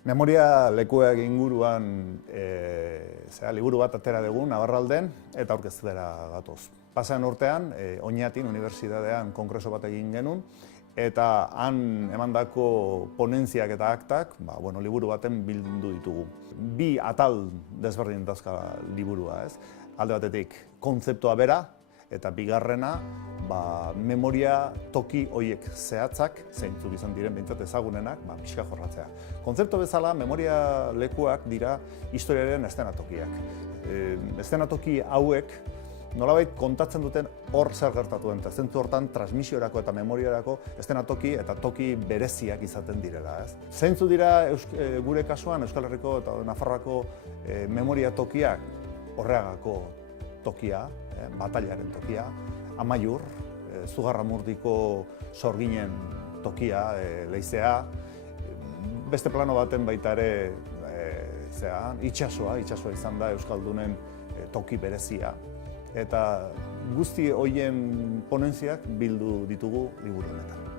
Memoria lekuak inguruan liburu bat atera dugu Navarralden eta aurkeztera gatoz. Pasan urtean, Oñatin Unibertsitatean kongreso bat egin genuen, eta han emandako ponentziak eta aktak, liburu baten bildu ditugu. Bi atal desberdin dauzka liburua, ez? Alde batetik, kontzeptua bera, eta bigarrena, memoria toki horiek zehatzak, zeintzuk izan diren behintzat ezagunenak, pixka jorratzea. Kontzeptu bezala, memoria lekuak dira historiaren eszenatokiak. Eszenatoki hauek nolabait kontatzen duten hor zer gertatu den, eta zentzu hortan transmisiorako eta memoriarako eszenatoki eta toki bereziak izaten direla. Zeintzu dira gure kasuan Euskal Herriko eta Nafarroako memoria tokiak, Orreagako tokia, batailaren tokia, Amaiur, Zugarramurdiko sorginen tokia, Leizea, beste plano baten baita ere itsasoa izan da Euskaldunen toki berezia. Eta guzti horien ponentziak bildu ditugu liburu honetan.